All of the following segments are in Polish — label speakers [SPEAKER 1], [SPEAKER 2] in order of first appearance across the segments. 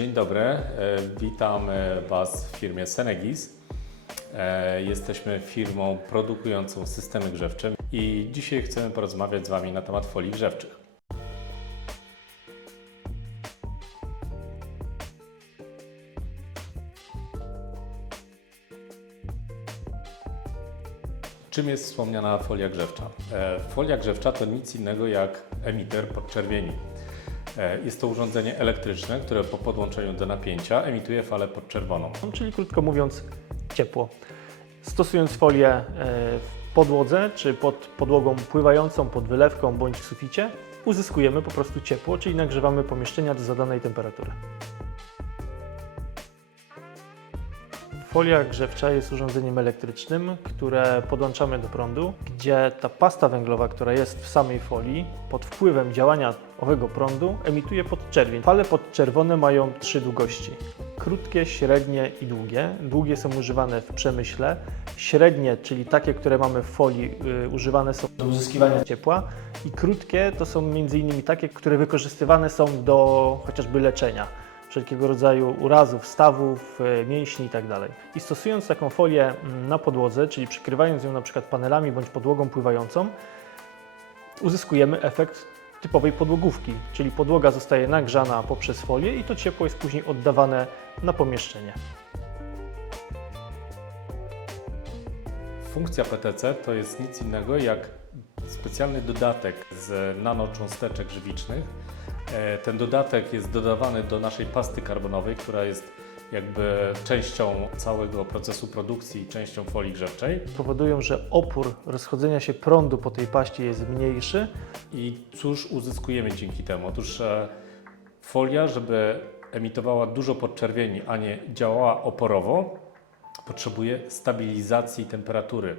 [SPEAKER 1] Dzień dobry, e, witam e, Was w firmie Senegis. E, Jesteśmy firmą produkującą systemy grzewcze i dzisiaj chcemy porozmawiać z Wami na temat folii grzewczych. Czym jest wspomniana folia grzewcza? Folia grzewcza to nic innego jak emiter podczerwieni. E, Jest to urządzenie elektryczne, które po podłączeniu do napięcia emituje falę podczerwoną.
[SPEAKER 2] czyli krótko mówiąc ciepło. Stosując folię e, w podłodze czy pod podłogą pływającą, pod wylewką bądź w suficie, uzyskujemy po prostu ciepło, czyli nagrzewamy pomieszczenia do zadanej temperatury. Folia grzewcza jest urządzeniem elektrycznym, które podłączamy do prądu, gdzie ta pasta węglowa, która jest w samej folii, pod wpływem działania owego prądu emituje podczerwień. Fale podczerwone mają trzy długości. Krótkie, średnie i długie. Długie są używane w przemyśle. Średnie, czyli takie, które mamy w folii, y, używane są do uzyskiwania ciepła. I krótkie to są m.in. takie, które wykorzystywane są do chociażby leczenia wszelkiego rodzaju urazów, stawów, e, mięśni itd. I stosując taką folię mm, na podłodze, czyli przykrywając ją na przykład panelami bądź podłogą pływającą, uzyskujemy efekt typowej podłogówki, czyli podłoga zostaje nagrzana poprzez folię i to ciepło jest później oddawane na pomieszczenie.
[SPEAKER 1] Funkcja PTC to jest nic innego jak specjalny dodatek z nanocząsteczek żywicznych. E, Ten dodatek jest dodawany do naszej pasty karbonowej, która jest jakby częścią całego procesu produkcji, częścią folii grzewczej.
[SPEAKER 2] Powodują, że opór rozchodzenia się prądu po tej paście jest mniejszy,
[SPEAKER 1] I cóż uzyskujemy dzięki temu? Otóż e, folia, żeby emitowała dużo podczerwieni, a nie działała oporowo, potrzebuje stabilizacji temperatury.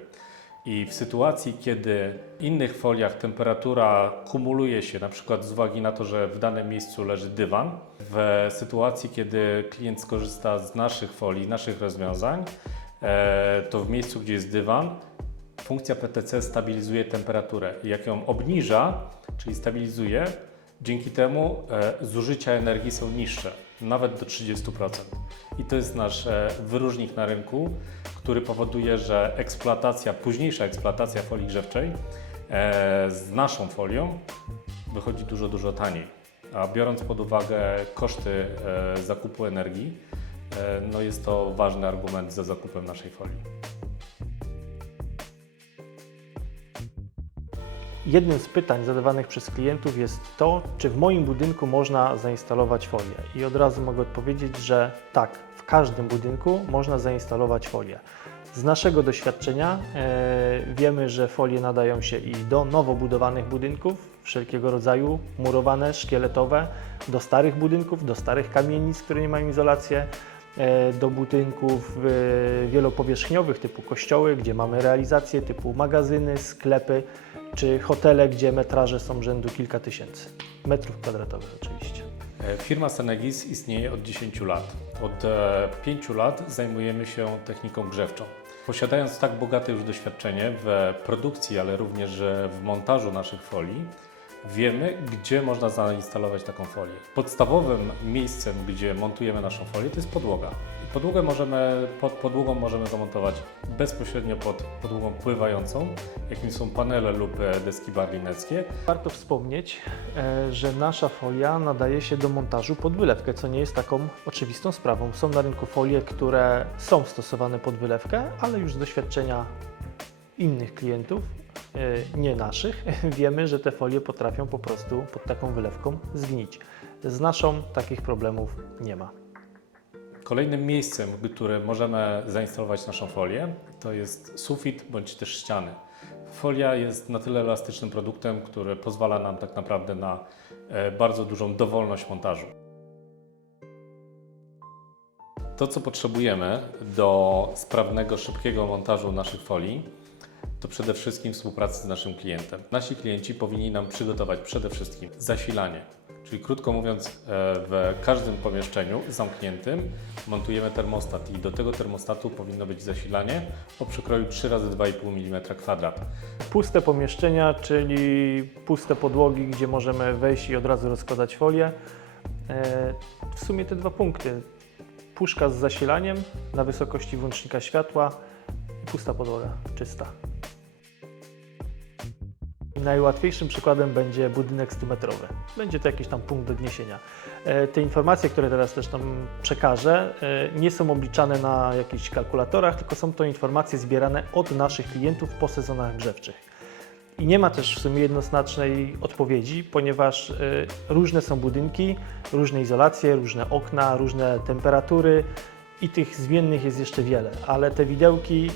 [SPEAKER 1] I w sytuacji, kiedy w innych foliach temperatura kumuluje się, na przykład z uwagi na to, że w danym miejscu leży dywan, w sytuacji, kiedy klient skorzysta z naszych folii, naszych rozwiązań, e, to w miejscu, gdzie jest dywan, funkcja PTC stabilizuje temperaturę. Jak ją obniża, czyli stabilizuje, dzięki temu e, zużycia energii są niższe, nawet do 30%. I to jest nasz e, wyróżnik na rynku, który powoduje, że eksploatacja, późniejsza eksploatacja folii grzewczej e, z naszą folią wychodzi dużo, dużo taniej. A biorąc pod uwagę koszty e, zakupu energii, no jest to ważny argument za zakupem naszej folii.
[SPEAKER 2] Jednym z pytań zadawanych przez klientów jest to, czy w moim budynku można zainstalować folię. I od razu mogę odpowiedzieć, że tak, w każdym budynku można zainstalować folię. Z naszego doświadczenia e, wiemy, że folie nadają się i do nowo budowanych budynków, wszelkiego rodzaju, murowane, szkieletowe, do starych budynków, do starych kamienic, które nie mają izolacji, do budynków e, wielopowierzchniowych typu kościoły, gdzie mamy realizacje typu magazyny, sklepy czy hotele, gdzie metraże są rzędu kilka tysięcy metrów kwadratowych oczywiście.
[SPEAKER 1] E, Firma Senegis istnieje od 10 lat. Od e, 5 lat zajmujemy się techniką grzewczą. Posiadając tak bogate już doświadczenie w produkcji, ale również e, w montażu naszych folii, wiemy, gdzie można zainstalować taką folię. Podstawowym miejscem, gdzie montujemy naszą folię, to jest podłoga. Podłogę możemy, pod podłogą możemy zamontować bezpośrednio pod podłogą pływającą, jakim są panele lub e, deski barlineckie,
[SPEAKER 2] Warto wspomnieć, e, że nasza folia nadaje się do montażu pod wylewkę, co nie jest taką oczywistą sprawą. Są na rynku folie, które są stosowane pod wylewkę, ale już z doświadczenia innych klientów, nie naszych, wiemy, że te folie potrafią po prostu pod taką wylewką zgnić. Z naszą takich problemów nie ma.
[SPEAKER 1] Kolejnym miejscem, w którym możemy zainstalować naszą folię, to jest sufit bądź też ściany. Folia jest na tyle elastycznym produktem, który pozwala nam tak naprawdę na e, bardzo dużą dowolność montażu. To, co potrzebujemy do sprawnego, szybkiego montażu naszych folii, to przede wszystkim współpraca z naszym klientem. Nasi klienci powinni nam przygotować przede wszystkim zasilanie. Czyli krótko mówiąc, e, w każdym pomieszczeniu zamkniętym montujemy termostat i do tego termostatu powinno być zasilanie o przekroju 3 razy 2,5 mm kwadrat.
[SPEAKER 2] Puste pomieszczenia, czyli puste podłogi, gdzie możemy wejść i od razu rozkładać folię. E, W sumie te dwa punkty. Puszka z zasilaniem na wysokości włącznika światła i pusta podłoga, czysta. Najłatwiejszym przykładem będzie budynek 100-metrowy. Będzie to jakiś tam punkt odniesienia. E, Te informacje, które teraz też tam przekażę, e, nie są obliczane na jakichś kalkulatorach, tylko są to informacje zbierane od naszych klientów po sezonach grzewczych. I nie ma też w sumie jednoznacznej odpowiedzi, ponieważ y, różne są budynki, różne izolacje, różne okna, różne temperatury i tych zmiennych jest jeszcze wiele, ale te widełki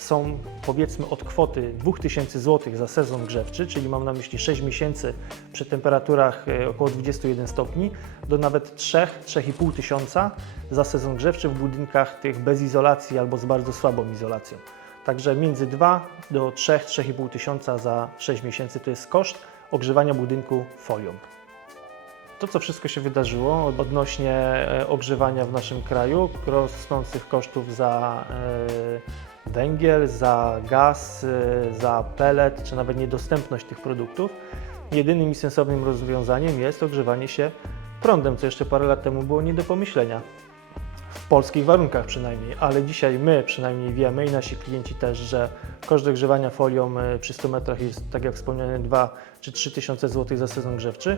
[SPEAKER 2] są powiedzmy od kwoty 2000 zł za sezon grzewczy, czyli mam na myśli 6 miesięcy przy temperaturach y, około 21 stopni, do nawet 3-3,5 tysiąca za sezon grzewczy w budynkach tych bez izolacji albo z bardzo słabą izolacją. Także między 2 do 3-3,5 tysiąca za 6 miesięcy to jest koszt ogrzewania budynku folią. To, co wszystko się wydarzyło odnośnie e, ogrzewania w naszym kraju, rosnących kosztów za e, węgiel, za gaz, e, za pelet, czy nawet niedostępność tych produktów, jedynym i sensownym rozwiązaniem jest ogrzewanie się prądem, co jeszcze parę lat temu było nie do pomyślenia. W polskich warunkach przynajmniej, ale dzisiaj my przynajmniej wiemy i nasi klienci też, że koszt ogrzewania folią e, przy 100 metrach jest, tak jak wspomniałem, 2 czy 3 tysiące złotych za sezon grzewczy,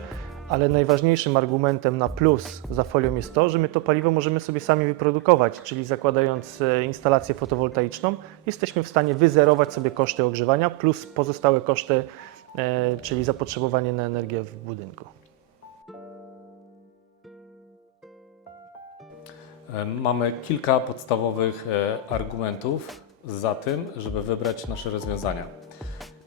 [SPEAKER 2] ale najważniejszym argumentem na plus za folią jest to, że my to paliwo możemy sobie sami wyprodukować, czyli zakładając e, instalację fotowoltaiczną, jesteśmy w stanie wyzerować sobie koszty ogrzewania plus pozostałe koszty, e, czyli zapotrzebowanie na energię w budynku.
[SPEAKER 1] E, Mamy kilka podstawowych argumentów za tym, żeby wybrać nasze rozwiązania.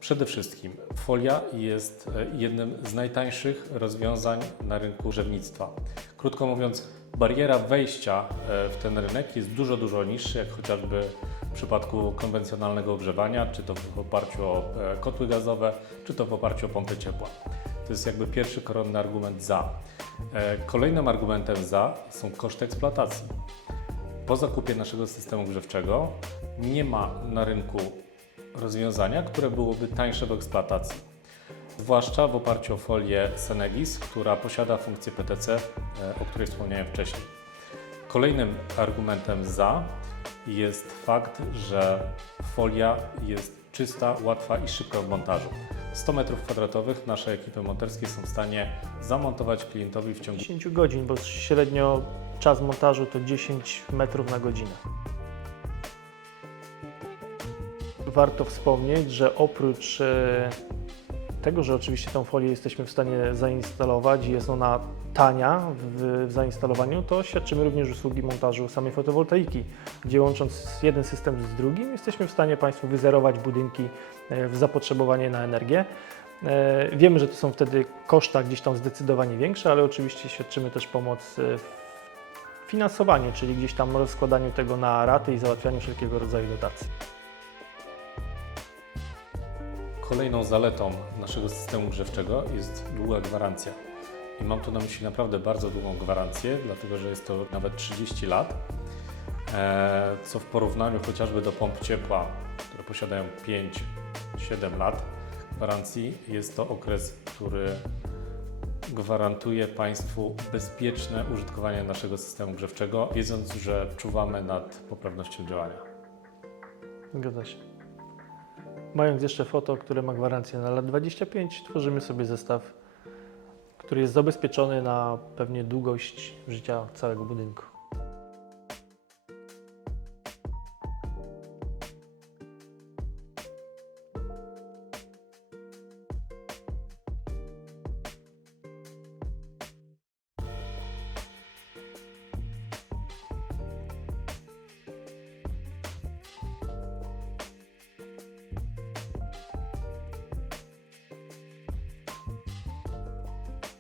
[SPEAKER 1] Przede wszystkim folia jest e, jednym z najtańszych rozwiązań na rynku drzewnictwa. Krótko mówiąc, bariera wejścia e, w ten rynek jest dużo, dużo niższa, jak chociażby w przypadku konwencjonalnego ogrzewania, czy to w oparciu o e, kotły gazowe, czy to w oparciu o pompy ciepła. To jest jakby pierwszy koronny argument za. Kolejnym argumentem za są koszty eksploatacji. Po zakupie naszego systemu grzewczego nie ma na rynku rozwiązania, które byłoby tańsze w eksploatacji. Zwłaszcza w oparciu o folię Senegis, która posiada funkcję PTC, e, o której wspomniałem wcześniej. Kolejnym argumentem za jest fakt, że folia jest czysta, łatwa i szybka w montażu. 100 m2 nasze ekipy monterskie są w stanie zamontować klientowi w ciągu
[SPEAKER 2] 10 godzin, bo średnio czas montażu to 10 metrów na godzinę. Warto wspomnieć, że oprócz e, tego, że oczywiście tą folię jesteśmy w stanie zainstalować i jest ona tania w, w zainstalowaniu, to świadczymy również usługi montażu samej fotowoltaiki, gdzie łącząc jeden system z drugim jesteśmy w stanie Państwu wyzerować budynki e, w zapotrzebowanie na energię. E, Wiemy, że to są wtedy koszta gdzieś tam zdecydowanie większe, ale oczywiście świadczymy też pomoc w finansowaniu, czyli gdzieś tam rozkładaniu tego na raty i załatwianiu wszelkiego rodzaju dotacji.
[SPEAKER 1] Kolejną zaletą naszego systemu grzewczego jest długa gwarancja. I mam tu na myśli naprawdę bardzo długą gwarancję, dlatego że jest to nawet 30 lat, e, co w porównaniu chociażby do pomp ciepła, które posiadają 5-7 lat gwarancji, jest to okres, który gwarantuje Państwu bezpieczne użytkowanie naszego systemu grzewczego, wiedząc, że czuwamy nad poprawnością działania.
[SPEAKER 2] Zgadza się. Mając jeszcze foto, które ma gwarancję na lat 25, tworzymy sobie zestaw, który jest zabezpieczony na pewnie długość życia całego budynku.